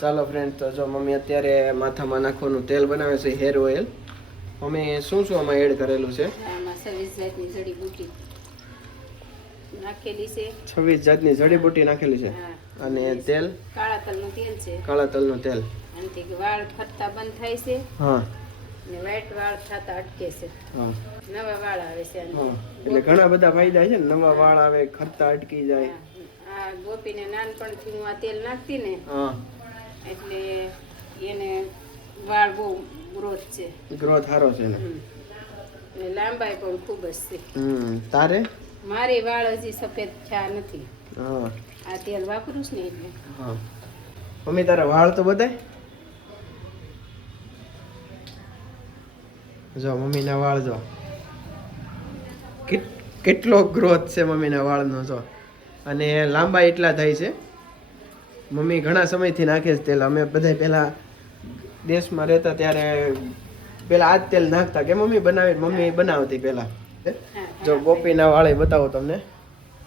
ચાલો ફ્રેન્ડ, તો જો મમ્મી અત્યારે માથામાં નાખવાનું તેલ બનાવે છે, હેર ઓઇલ. મમ્મી શું શું આમાં એડ કરેલું છે? આમાં 26 જાતની જડીબુટ્ટી નાખેલી છે. 26 જાતની જડીબુટ્ટી નાખેલી છે. હા. અને તેલ કાળા તલનું તેલ છે. કાળા તલનું તેલ. આનાથી વાળ ખરતા બંધ થાય છે. હા. અને વ્હાઈટ વાળ થતા અટકે છે. હા. નવા વાળ આવે છે હા. આનાથી. એટલે ઘણા બધા ફાયદા છે ને, નવા વાળ આવે, ખરતા અટકી જાય. આ ગોપીને નાનપણથી હું આ તેલ નાખતી ને, હા. એટલે એને વાળ બહુ ગ્રોથ છે. ગ્રોથ સારો છે ને. અને લાંબાઈ પણ ખૂબ જ છે. તારે? મારી વાળ હજી સફેદ થયા નથી. હા. આ તેલ વાપરું છું ને એટલે. હા. મમ્મી તારા વાળ તો બતાય. જો મમ્મીના વાળ જો કેટલો ગ્રોથ છે મમ્મીના વાળનો જો. અને લાંબા એટલા થાય છે. મમ્મી ઘણા સમયથી નાખે છે તેલ. અમે બધા પહેલા દેશમાં રહેતા ત્યારે પેલા આ જ તેલ નાખતા કે મમ્મી બનાવતી પેલા. જો ગોપીના વાળ બતાવો તમને.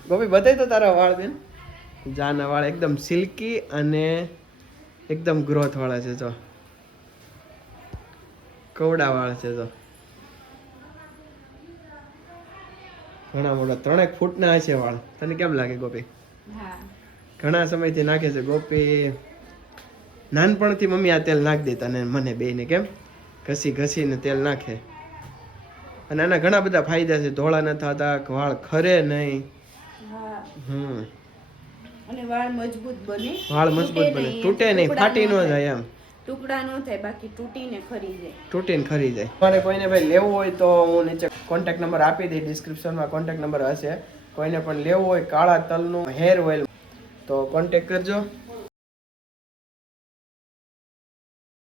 ગોપી બતાય તો તારા વાળ બેન. જાના વાળ એકદમ સિલ્કી અને એકદમ ગ્રોથ વાળા છે. જો કવડા વાળ છે. જો ઘણા મોટા 3 ફૂટના હશે વાળ. તને કેમ લાગે ગોપી? ઘણા સમયથી નાખે છે ગોપી. નાનપણથી મમ્મી આ તેલ નાખી દેતા ને મને બેયને. કેમ? ઘસીને તેલ નાખે. અને આના ઘણા બધા ફાયદા છે. ધોળા ન થતા, વાળ ખરે નહીં. અને વાળ મજબૂત બને. વાળ મજબૂત બને, તૂટે નહીં, ફાટી ન જાય. એમ ટુકડા ન થાય, બાકી તૂટીને ખરી જાય. તમારે કોઈને ભાઈ લેવું હોય તો હું નીચે કોન્ટેક્ટ નંબર આપી દઈ. ડિસ્ક્રિપ્શનમાં કોન્ટેક્ટ નંબર હશે. કોઈને પણ લેવું હોય કાળા તલનું હેર ઓઇલ તો કોન્ટેક્ટ કરજો.